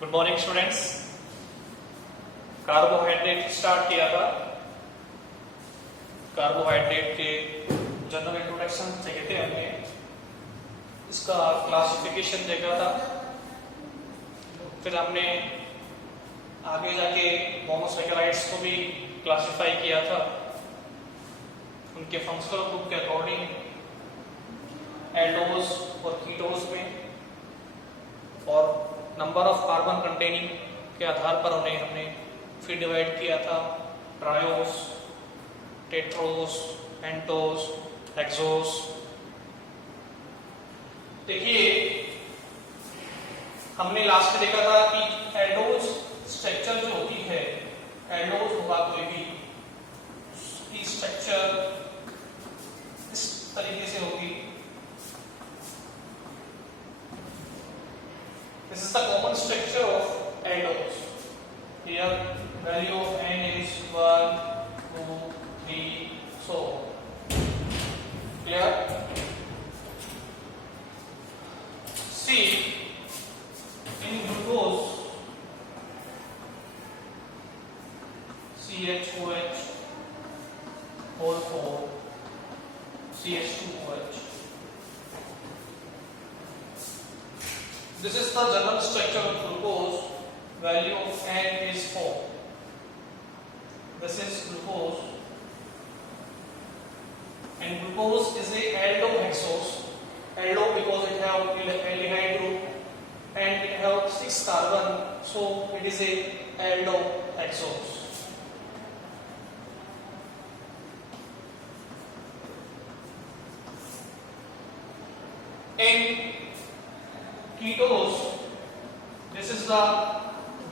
Good morning students. Carbohydrate start किया था। कार्बोहाइड्रेट के जनरल इंट्रोडक्शन देखे थे हमने, इसका क्लासिफिकेशन देखा था। फिर हमने आगे जाके मोनोसैकेराइड्स को भी क्लासिफाई किया था उनके फंक्शनल ग्रुप के अकॉर्डिंग, एल्डोज और कीटोज में, और नंबर ऑफ कार्बन कंटेनिंग के आधार पर उन्हें हमने फिर डिवाइड किया था। Triose, Tedros, pentose, hexose. देखिए, हमने लास्ट में देखा था कि एल्डोज स्ट्रक्चर जो होती है, एल्डोज होगा कोई भी, उसकी स्ट्रक्चर इस तरीके से होगी। This is the common structure of aldols. Here value of n is 1, 2, 3, so clear? See, in glucose, CHOH whole 4, CH2OH. This is the general structure of glucose. Value of n is 4. This is glucose, and glucose is a aldohexose. Aldo because it have aldehyde group and it have 6 carbon, so it is a aldohexose. In ketose, this is the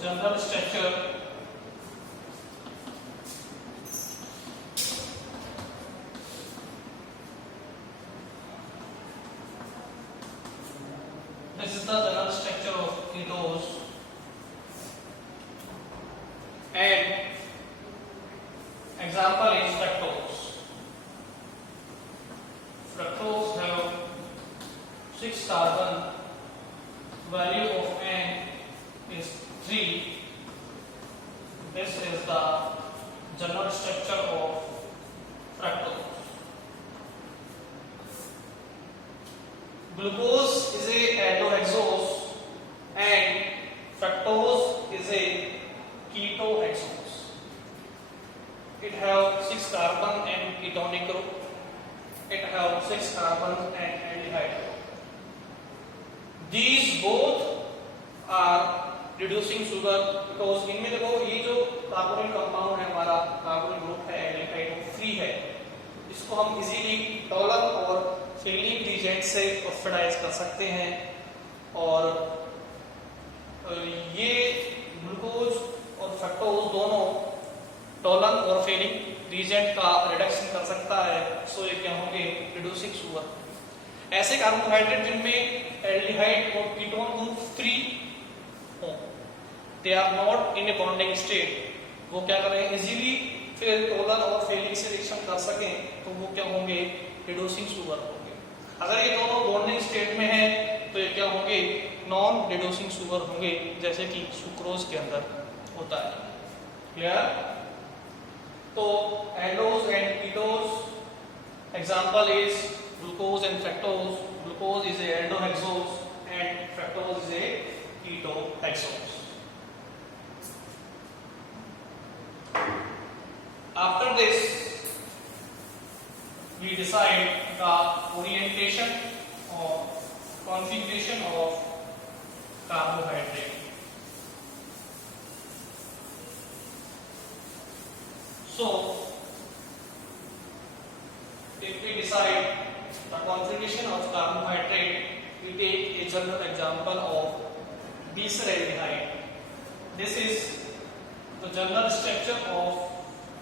general structure. This is the general structure of ketose, and example is fructose. Fructose have 6 carbon. Value of n is 3. This is the general structure of fructose. Glucose is a aldohexose and fructose is a ketohexose. It have 6 carbon and ketonic group. It have 6 carbon and aldehyde group. These both are reducing sugar because इनमें देखो ये जो carbonyl compound है, हमारा carbonyl group है, एल्डिहाइड वो फ्री है। इसको हम इजीली टॉलर और फेलिक रिएजेंट से ऑक्सीडाइज कर सकते हैं, और ये ग्लूकोज और फ्रक्टोज दोनों टॉलर और फेलिक रिएजेंट का रिडक्शन कर सकता है। सो ये क्या होंगे? Reducing sugar. ऐसे कार्बोहाइड्रेट जिनमें एल्डिहाइड और कीटोन ग्रुप फ्री हो, they are not in a bonding state, वो क्या कर रहे हैं? इजीली फिर टॉलर और फेलिक से रिएक्शन कर सकें, तो वो क्या होंगे? रिड्यूसिंग शुगर होंगे। अगर ये दोनों बॉन्डिंग स्टेट में है तो ये क्या होंगे? नॉन रिड्यूसिंग शुगर होंगे, जैसे कि सुक्रोज के अंदर होता है। क्लियर? तो aldose and ketose, example is glucose and fructose. Glucose is a aldohexose and fructose is a ketohexose. After this, we decide the orientation or configuration of carbohydrate. So, if we decide the configuration of carbohydrate, we take a general example of benzaldehyde. This is the general structure of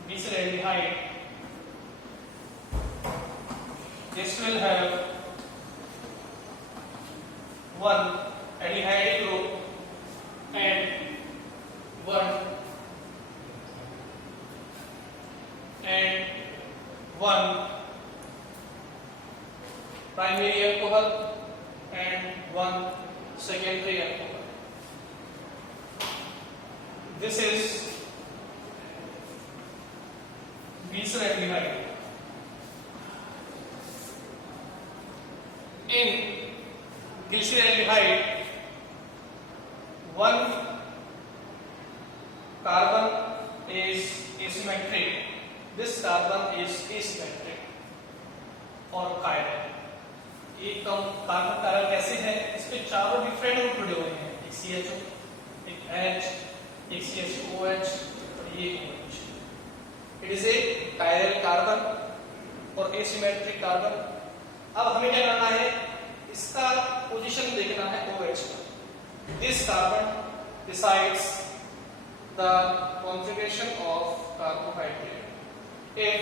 benzaldehyde. This will have one aldehyde group and one primary alcohol and one secondary alcohol. this is glyceraldehyde. In glyceraldehyde, one carbon is asymmetric, this carbon is asymmetric और chiral. एक carbon chiral कैसे है? इस पे चारों different group जुड़े हुए हैं, एक CHO, एक H, एक CHOH और ये OH. It is a chiral carbon और asymmetric कार्बन. अब हमें क्या करना है? इसका पोजीशन देखना है OH का. This carbon decides the configuration of carbohydrate. If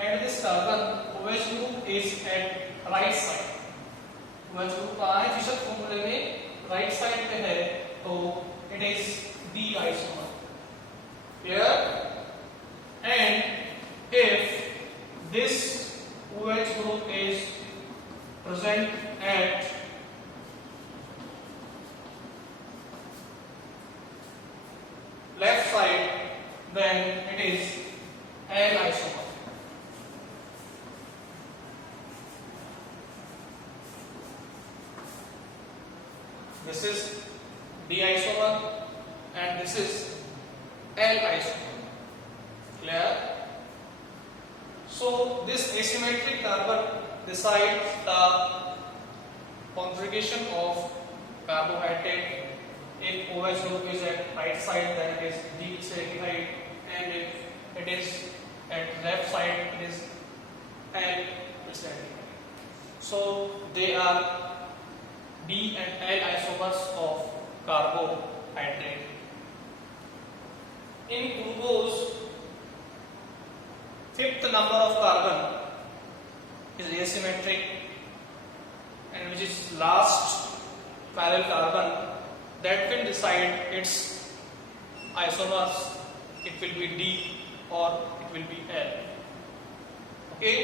at this carbon OH group is at right side, OH group कहाँ है? फिशर फॉर्मूले में राइट साइड पे है, तो it is D isomer. Clear? And if this OH group is present at left side, then it is L isomer. This is D isomer and this is L isomer. Clear? So this asymmetric carbon decides the configuration of carbohydrate. If OH group is at right side, then it is D-glyceraldehyde, and if it is at left side, it is L-glyceraldehyde. So they are D and L isomers of carbohydrate. In glucose, fifth number of carbon is asymmetric, and which is last chiral carbon that can decide its isomers. It will be D or it will be L. Okay,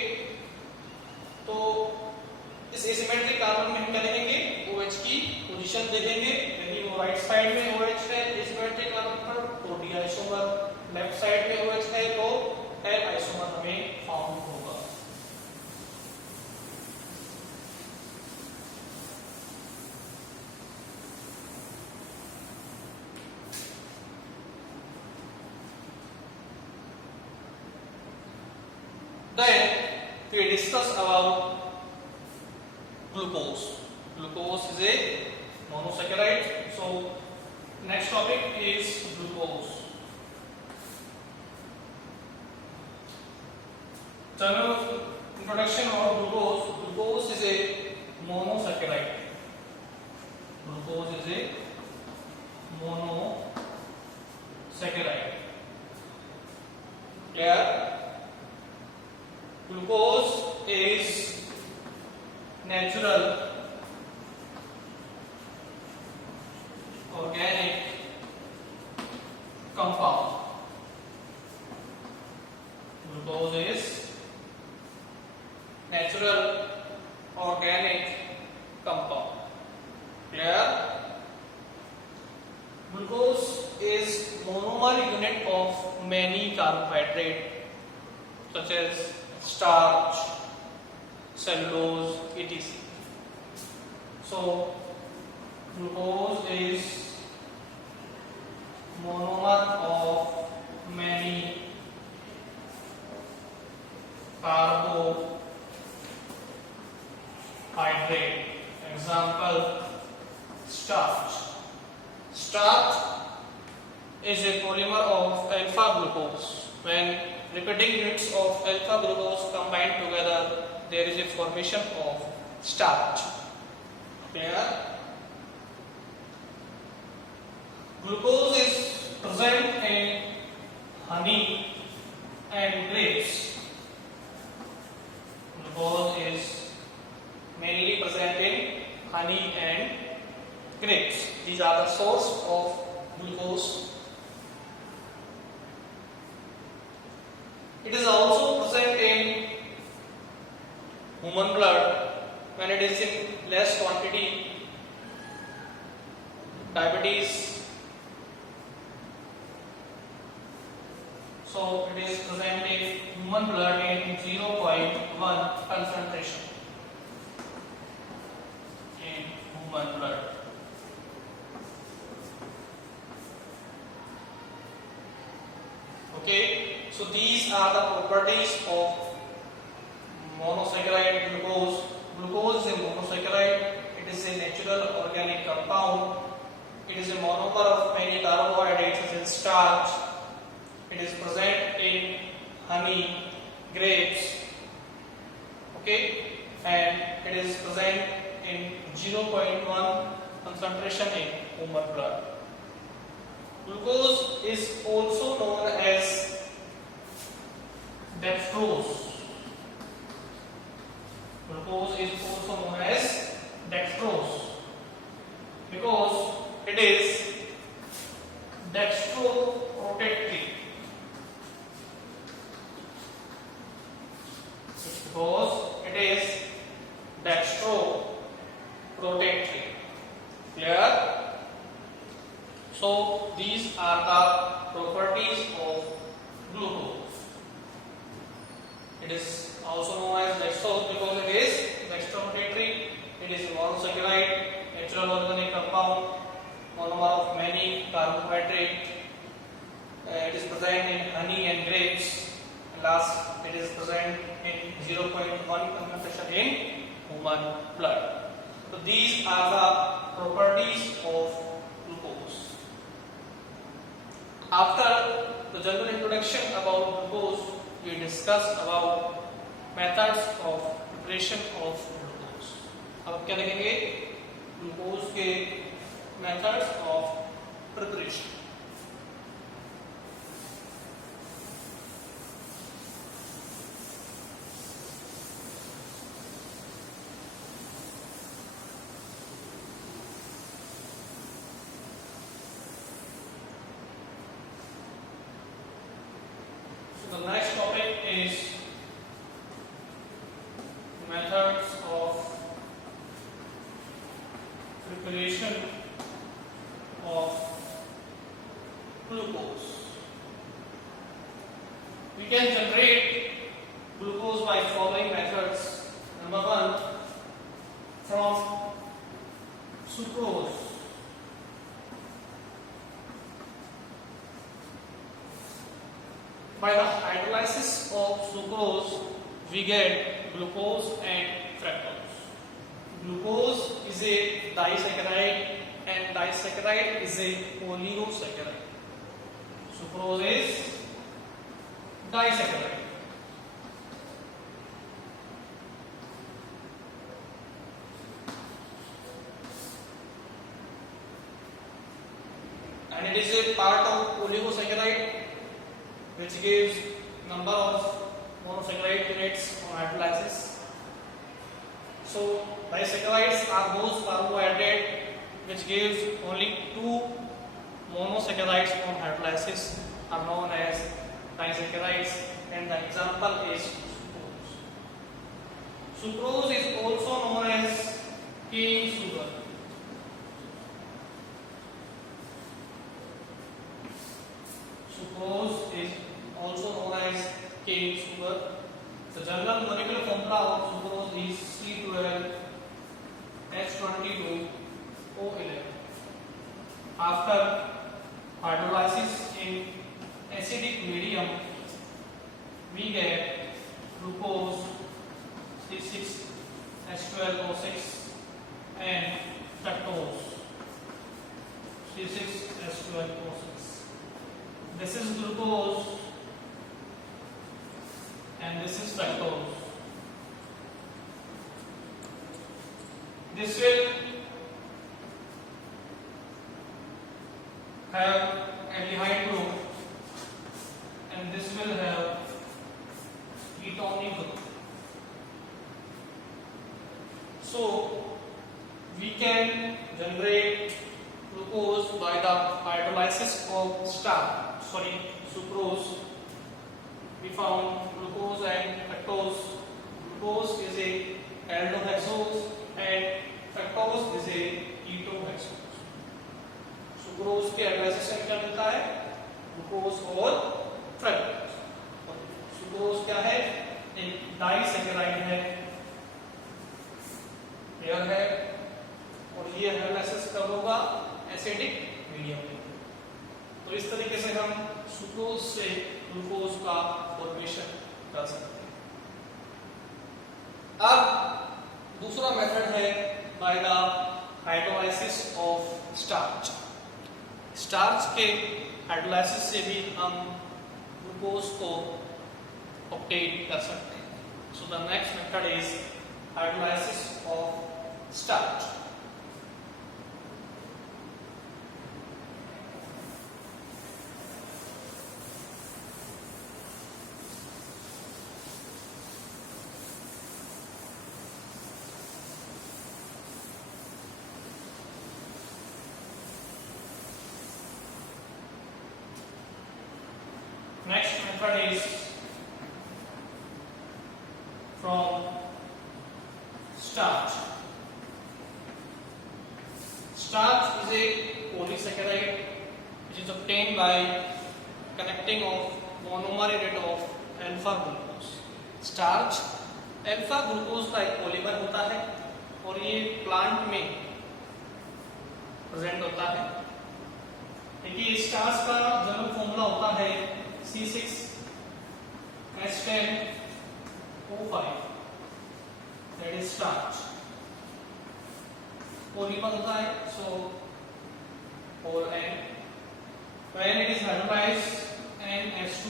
तो इस asymmetric carbon में हम क्या देखेंगे? OH की पोजीशन देखेंगे. यदि वो राइट साइड में OH है asymmetric कार्बन पर, तो D आइसोमर, लेफ्ट साइड में OH है तो L आइसोमर हमें फॉर्म होगा. Then we discuss about glucose. Glucose is a monosaccharide. So next topic is glucose. General introduction of glucose. Glucose is a monosaccharide. Glucose is a monosaccharide. Clear? Glucose is natural organic compound. Glucose is natural organic compound. Clear? Glucose is monomer unit of many carbohydrates such as starch, cellulose, etc. So glucose is monomer of many carbohydrate. Example, starch. Starch is a polymer of alpha glucose. When repeating units of alpha glucose combine together, there is a formation of starch. Clear? Glucose is present in honey and grapes. Glucose is mainly present in honey and grapes. These are the source of glucose. It is also present in human blood when it is in less quantity. Diabetes So it is present in human blood in 0.1 concentration in human blood. Okay, so these are the properties of monosaccharide glucose. Glucose is a monosaccharide. It is a natural organic compound. It is a monomer of many carbohydrates such as starch. It is present in honey, grapes. Okay, and it is present in 0.1 concentration in human blood. Glucose is also known as dextrose. Glucose is also known as dextrose because it is dextrorotatory. Because it is dextrorotatory. Clear? So these are the properties of glucose. It is also known as dextrose because it is dextrorotatory. It is a monosaccharide, natural organic compound, monomer of many carbohydrates. It is present in honey and grapes. And last, it is present in 0.1 concentration in human blood. So these are the properties of glucose. After the general introduction about glucose, we discuss about methods of preparation of glucose. अब क्या देखेंगे? ग्लूकोज के methods of preparation. So the next topic is methods of preparation of glucose. We can generate glucose by following methods. Number one, from sucrose. By the hydrolysis of sucrose, we get glucose and fructose. Glucose is a disaccharide and disaccharide is a oligosaccharide. Sucrose is disaccharide. And it is a part of oligosaccharide which gives number of monosaccharide units on hydrolysis. So disaccharides are those carbohydrates which gives only 2 monosaccharides on hydrolysis are known as disaccharides, and the example is sucrose. Sucrose is also known as cane sugar. Sucrose is also known as cane sugar. The general molecular formula of sucrose is C12H22O11. After hydrolysis in acidic medium, we get glucose C6H12O6 and fructose C6H12O6. This is glucose and this is fructose. This will have aldehyde group and this will have ketone group. So we can generate glucose by the hydrolysis of sucrose. We found glucose and fructose. Glucose is a aldohexose and fructose is a ketohexose. Sucrose के हाइड्रोलाइसिस से क्या मिलता है? ग्लूकोज और फ्रक्टोज. क्या है, एक डाइसैकेराइड है, हेयर है, और ये हाइड्रोलाइसिस कब होगा, एसिडिक मीडियम में। तो इस तरीके से हम सुक्रोज से ग्लूकोज का फॉर्मेशन कर सकते हैं। अब दूसरा मेथड है by the hydrolysis of starch. Starch के हाइड्रोलाइसिस से भी हम ग्लूकोज को ऑब्टेन कर सकते हैं। So the next method is hydrolysis of starch. Next method is from starch. Starch is a polysaccharide which is obtained by connecting of monomer unit of alpha glucose. Starch alpha glucose का एक पॉलीमर होता है और ये प्लांट में प्रेजेंट होता है। देखिए स्टार्च का जनरल फॉर्मूला होता है C6H10O5, that is starch। Polymer होता है, so or N, when it is hydrolyzed NH2,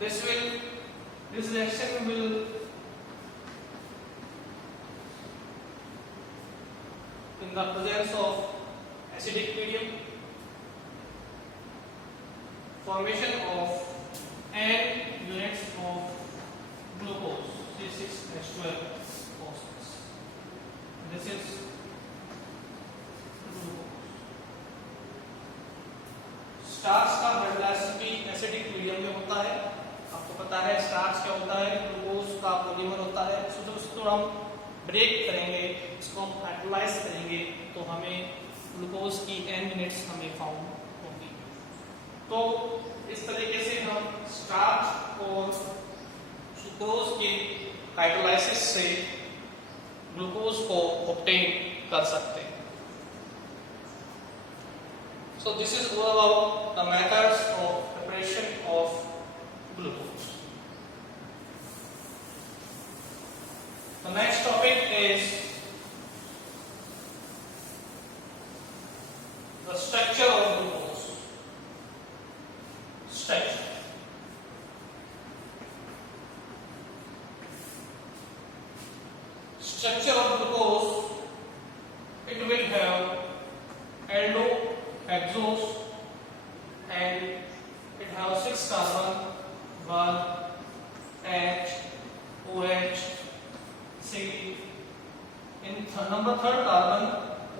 this reaction will in the presence of acidic medium, formation of N units of glucose, C6H12O6. This is glucose. Starch का हाइड्रोलाइसिस भी acidic medium में होता है। आपको पता है स्टार्च क्या होता है, ग्लूकोज का पॉलीमर होता है। सो जब इसको हम ब्रेक करेंगे, इसको हम हाइड्रोलाइज करेंगे, तो हमें ग्लूकोज की N यूनिट्स हमें फाउंड होंगी। तो इस तरीके से हम स्टार्च और सुक्रोज के हाइड्रोलाइसिस से ग्लूकोज को ऑब्टेन कर सकते हैं। So this is all about the methods of preparation of glucose. The next topic is the structure of glucose. Structure. Structure of glucose, it will have aldo, hexose, and it has 6 carbon, 1 H, OH, C. In number third carbon,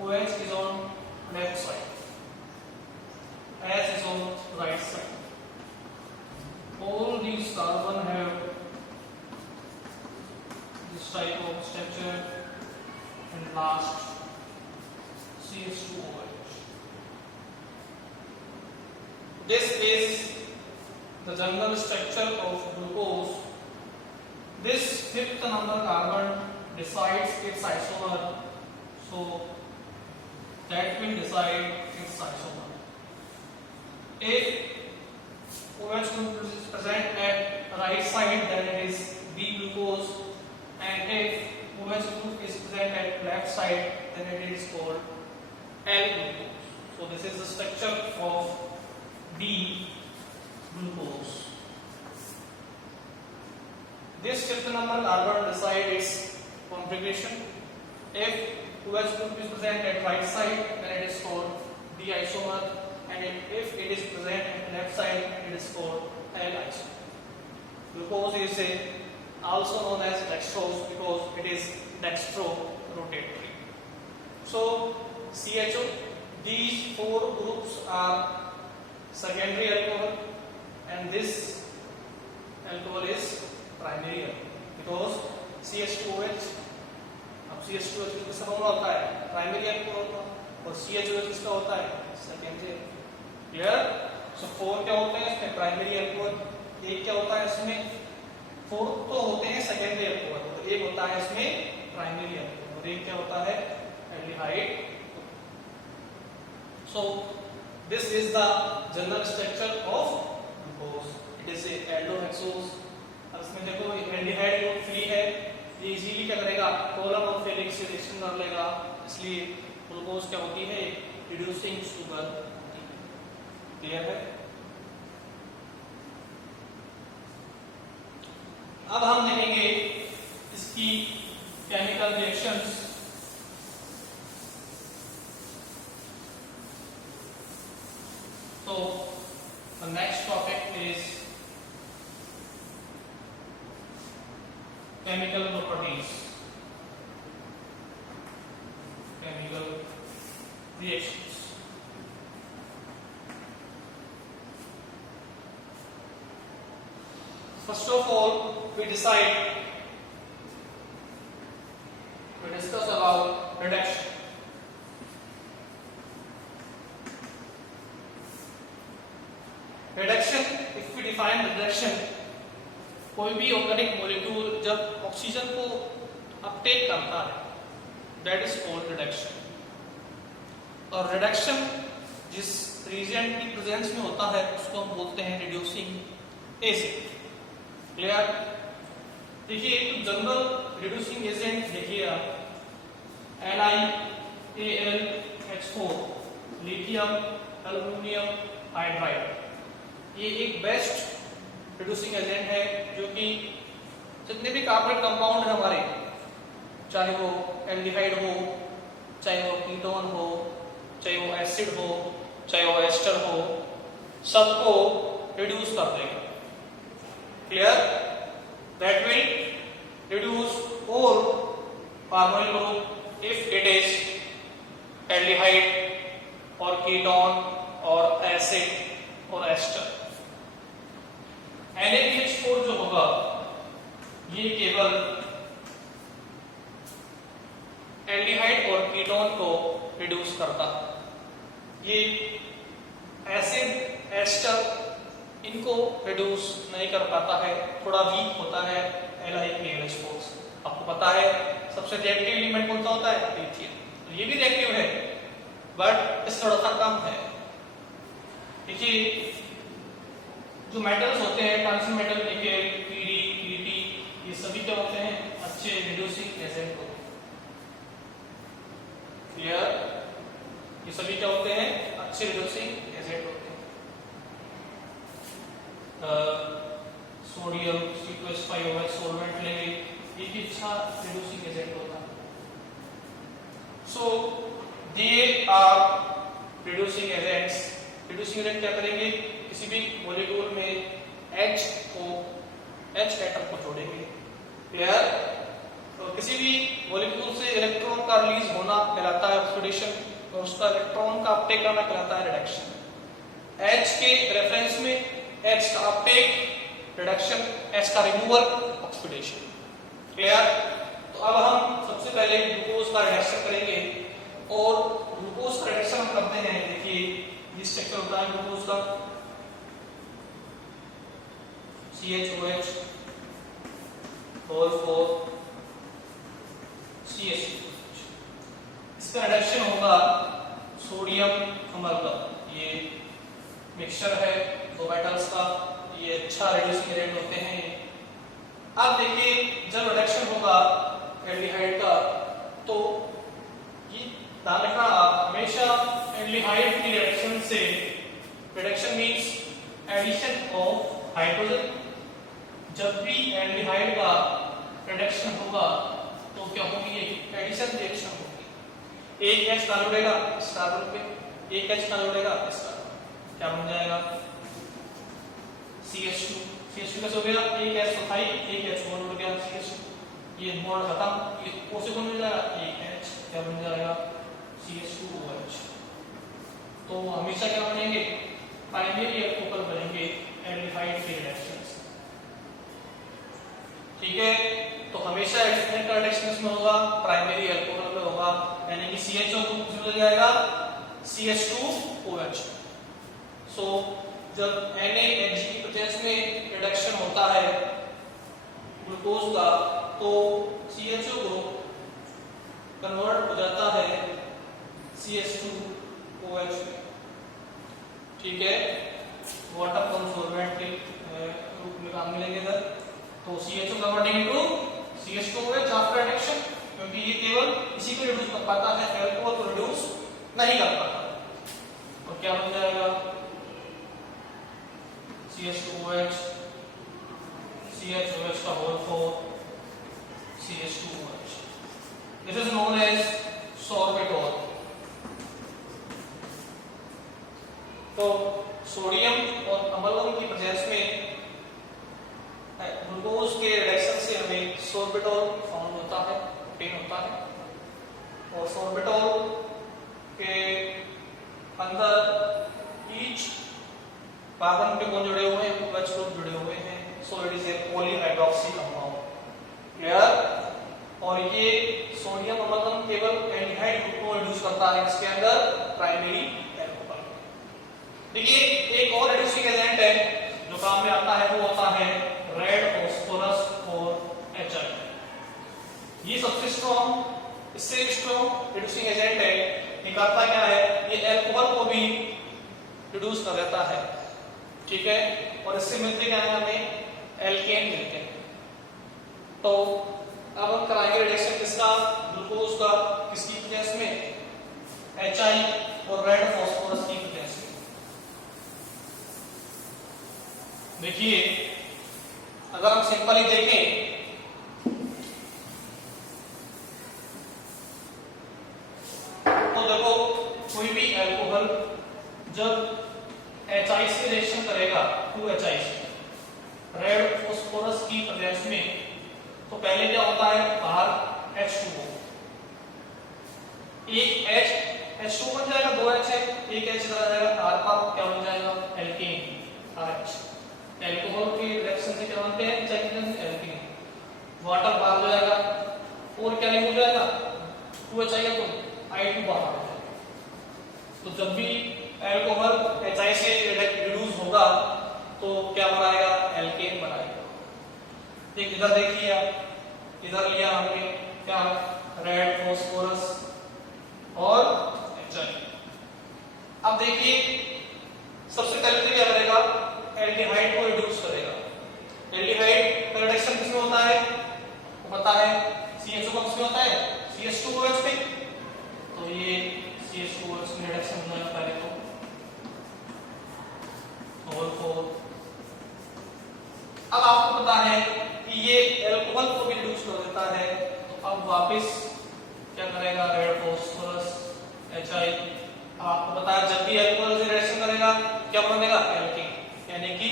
OH is on left side, H is on right side. All these carbon have this type of structure, and last CH2OH. This is the general structure of glucose. This fifth number carbon decides its isomer, so that will decide its isomer. If OH group is present at right side, then it is B glucose, and if OH group is present at left side, then it is called L glucose. So this is the structure of B glucose. This fifth number carbon decides its configuration. If OH group is present at right side, then it is called D isomer, and if it is present at left side, it is called L isomer. Glucose is also known as dextrose because it is dextro-rotatory. So CHO, these 4 groups are secondary alcohol, and this alcohol is primary alcohol because CH2OH, अब CH2OH किसका फॉर्मूला होता है, primary alcohol का, और CHOH किसका होता है, secondary. Clear? सो 4 क्या होते हैं इसमें, प्राइमरी alcohol, एक क्या होता है इसमें, 4 तो होते हैं सेकेंडरी अल्कोहल, तो एक होता है इसमें प्राइमरी अल्कोहल, और एक क्या होता है aldehyde. So this is the general structure of glucose, it is aldohexose. अब इसमें देखो एल्डिहाइड ग्रुप फ्री है, ये इजीली क्या करेगा, कॉलम और फेलिक्स से रिएक्शन कर लेगा, इसलिए ग्लूकोज क्या होती है, रिड्यूसिंग शुगर होती है। क्लियर है? अब हम देखेंगे इसकी केमिकल रिएक्शंस। तो the next topic is chemical properties, chemical reactions. First of all, we discuss about reduction. Reduction, if we define reduction, कोई भी ऑर्गेनिक मॉलिक्यूल जब ऑक्सीजन को अपटेक करता है, दैट इज कॉल्ड रिडक्शन। और रिडक्शन जिस रीजेंट की प्रेजेंस में होता है उसको हम बोलते हैं रिड्यूसिंग एजेंट। क्लियर? देखिए एक तो जनरल रिड्यूसिंग एजेंट देखिए आप, NiAlH4 लिथियम एल्युमिनियम हाइड्राइड, ये एक बेस्ट रिड्यूसिंग एजेंट है जो कि जितने भी कार्बोनेट कंपाउंड है हमारे, चाहे वो एल्डिहाइड हो, चाहे वो कीटोन हो, चाहे वो एसिड हो, चाहे वो एस्टर हो, सबको रिड्यूस कर देगा। Clear? That will reduce all carbonyl group if it is aldehyde or ketone or acid or ester. NaBH4 जो होगा ये केवल एल्डिहाइड और कीटोन को रिड्यूस करता है, ये एसिड एस्टर इनको रिड्यूस नहीं कर पाता है, थोड़ा वीक होता है NiAlH4। आपको पता है सबसे रिएक्टिव एलिमेंट कौन सा होता है, लिथियम। ये भी रिएक्टिव है बट इससे थोड़ा सा कम है। देखिए जो मेटल्स होते हैं, transition metal nickel, PD, PT, ये सभी क्या होते हैं, अच्छे रिड्यूसिंग एजेंट होते हैं। क्लियर? ये सभी क्या होते हैं, अच्छे रिड्यूसिंग एजेंट होते हैं। सोडियम C2H5OH सॉल्वेंट लेंगे, ये भी अच्छा रिड्यूसिंग एजेंट होता है। So they are reducing agents. Reducing agent क्या करेंगे, किसी भी मॉलिक्यूल में H एटम को जोड़ेंगे। क्लियर? तो किसी भी मॉलिक्यूल से इलेक्ट्रॉन का रिलीज होना कहलाता है ऑक्सीडेशन, और उसका इलेक्ट्रॉन का अपटेक करना कहलाता है रिडक्शन। H के रेफरेंस में H का अपटेक रिडक्शन, H का रिमूवल ऑक्सीडेशन। क्लियर? तो अब हम सबसे पहले ग्लूकोज का रिडक्शन करेंगे, और ग्लूकोज का रिडक्शन हम करते हैं। देखिए ये स्ट्रक्चर होता है ग्लूकोज का, CHOH होल 4 CH2। इसका रिडक्शन होगा सोडियम अमरगम, ये मिक्सचर है दो मेटल्स का, ये अच्छा रिड्यूसिंग एजेंट होते हैं। अब देखिए जब रिडक्शन होगा एल्डिहाइड का, तो ये ध्यान रखना आप हमेशा एल्डिहाइड की रिडक्शन से, reduction means addition of hydrogen. जब भी एल्डिहाइड का रिडक्शन होगा तो क्या होगी, एक एडिशन रिएक्शन होगी। एक H डाल उड़ेगा इस कार्बन पे, एक H डाल उड़ेगा इस कार्बन, क्या बन जाएगा CH2। CH2 कैसे हो गया, एक H तो था ही, एक H बॉन्ड उड़ गया CH2, ये बॉन्ड खत्म, ये O से कौन मिल जाएगा, एक H, क्या बन जाएगा CH2OH। तो हमेशा क्या बनेंगे, प्राइमरी अल्कोहल बनेंगे एल्डिहाइड के रिएक्शंस। ठीक है? तो हमेशा एल्डिहाइड का रिएक्शन इसमें होगा, प्राइमरी अल्कोहल में होगा, यानी कि CHO ग्रुप मिल जाएगा CH2OH। सो जब NaHG की प्रेजेंस में रिडक्शन होता है ग्लूकोज का तो CHO ग्रुप कन्वर्ट हो जाता है CH2OH में, ठीक है, वाटर कॉन्सोर्बेंट के रूप में काम मिलेंगे इधर। तो CHO converting into CH2OH after reduction, क्योंकि ये केवल इसी को रिड्यूस कर पाता है, अल्कोहल को रिड्यूस नहीं कर पाता। और क्या बन जाएगा CH2OH CHOH का whole 4 CH2OH। This is known as sorbitol. तो सोडियम और अम्लम की प्रेजेंस में ग्लूकोज के रिडक्शन से हमें सोर्बिटॉल फाउंड होता है, ऑब्टेन होता है। और सोर्बिटॉल के अंदर ईच कार्बन के कौन जुड़े हुए हैं, OH ग्रुप जुड़े हुए हैं, so it is a polyhydroxy compound, clear. और ये सोडियम अम्लम केवल एल्डिहाइड ग्रुप को रिड्यूस करता है, इसके अंदर प्राइमरी एल्कोहल। देखिए एक और रिड्यूसिंग एजेंट है जो काम में आता है, वो होता है रेड फास्फोरस और HI। ये सबसे स्ट्रॉन्ग, इससे स्ट्रॉन्ग रिड्यूसिंग एजेंट है। ये करता क्या है, ये अल्कोहल को भी रिड्यूस कर देता है, ठीक है। और इससे मिलते क्या है, हमें एल्केन मिलते हैं। तो अब हम कराएंगे रिडक्शन किसका, ग्लूकोज का, किसकी प्रेजेंस में, HI और रेड फास्फोरस की प्रेजेंस में। देखिए अगर हम सिंपली देखें तो देखो कोई भी अल्कोहल जब HI से रिएक्शन करेगा 2HI से रेड फास्फोरस की प्रेजेंस में, तो पहले क्या होता है, बाहर H2O, एक H2O बन जाएगा, 2H है, एक H चला जाएगा, R का क्या बन जाएगा, एल्केन RH। एल्कोहल के रिएक्शन से क्या बनते हैं, एल्केन। वाटर बाहर हो जाएगा और क्या नहीं हो जाएगा, 2HI का तो I2 बाहर हो जाएगा। तो जब भी अल्कोहल HI से रिड्यूस होगा तो क्या बनाएगा, एल्केन बनाएगा। एक इधर देखिए आप, इधर लिया हमने क्या, रेड फास्फोरस और HI। अब देखिए सबसे पहले तो क्या करेगा, एल्डिहाइड को रिड्यूस करेगा। एल्डिहाइड का रिडक्शन किसमें होता है, वो पता है, CHO का किसमें होता है, CH2OH पे। तो ये CH2OH में रिडक्शन होना है पहले तो, और 4। अब आपको पता है कि ये अल्कोहल को भी रिड्यूस कर देता है, तो अब वापस क्या करेगा, रेड फास्फोरस HI। आपको पता है जब भी अल्कोहल से रिएक्शन करेगा क्या बनेगा, एल्केन, यानी कि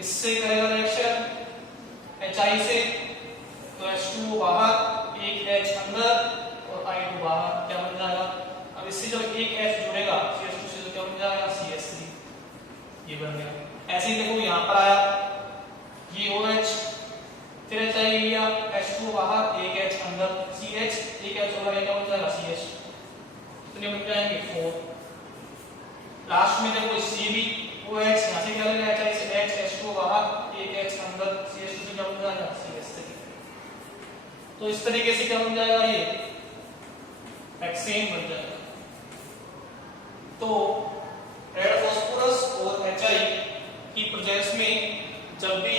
इससे करेगा रिएक्शन HI से, तो H2O बाहर, एक H अंदर और I2 बाहर, क्या बन जाएगा। अब इससे जब एक H जुड़ेगा CH2 से तो क्या बन जाएगा, CH3, ये बन गया। ऐसे ही देखो यहाँ पर आया, ये OH फिर HI लिया, H2O बाहर, एक H अंदर, CH, एक H होगा, क्या बन जाएगा, CH, कितने बन जाएंगे, 4। लास्ट में देखो C भी OH, यहाँ से क्या लेगा, HI से H, H2O बाहर, एक H अंदर, CH2 से क्या बन जाएगा, CH3। तो इस तरीके से क्या बन जाएगा, ये हेक्सेन बन जाएगा। तो रेड फास्फोरस और HI की प्रेजेंस में जब भी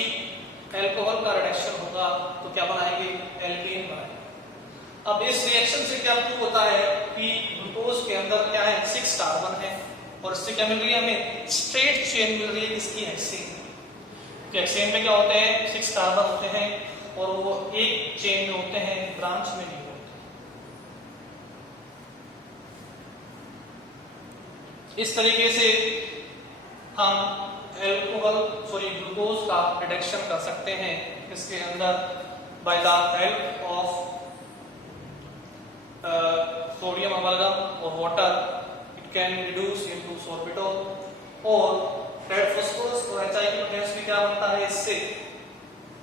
अल्कोहल का रिडक्शन होगा तो क्या बनाएंगे, एल्केन बनाएंगे। अब इस रिएक्शन से क्या प्रूव होता है कि ग्लूकोज के अंदर क्या है, 6 कार्बन है, और इससे क्या मिल रही है, हमें स्ट्रेट चेन मिल रही है, किसकी, हेक्सेन। हेक्सेन में क्या होते हैं, 6 कार्बन होते हैं और वो एक चेन में होते हैं, ब्रांच में नहीं होते। इस तरीके से हम ग्लूकोज का रिडक्शन कर सकते हैं इसके अंदर by the help of sodium amalgam और water. It can reduce into sorbitol. और रेड फास्फोरस और HI की प्रेजेंस में क्या बनता है, इससे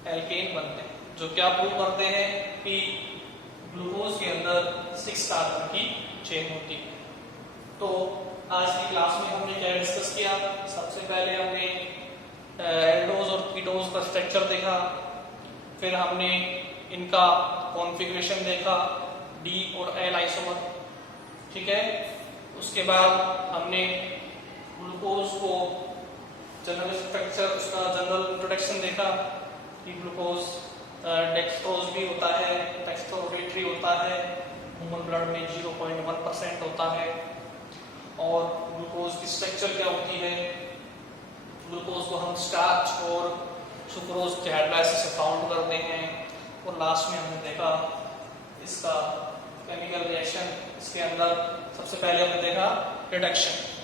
एल्केन बनते हैं, जो क्या प्रूव करते हैं कि ग्लूकोज के अंदर 6 कार्बन की चेन होती है। तो आज की क्लास में हमने क्या डिस्कस किया? सबसे पहले हमने एल्डोज और कीटोज का स्ट्रक्चर देखा, फिर हमने इनका कॉन्फ़िगरेशन देखा, डी और एल आइसोमर, ठीक है। उसके बाद हमने ग्लूकोज को जनरल स्ट्रक्चर, उसका जनरल इंट्रोडक्शन देखा कि ग्लूकोज डेक्सट्रोज भी होता है, डेक्सट्रोरेटरी होता है, ह्यूमन ब्लड में 0.1% होता है। और ग्लूकोज की स्ट्रक्चर क्या होती है, ग्लूकोज को हम स्टार्च और सुक्रोज के हाइड्रोलाइसिस से फाउंड करते हैं। और लास्ट में हमने देखा इसका केमिकल रिएक्शन, इसके अंदर सबसे पहले हमने देखा रिडक्शन।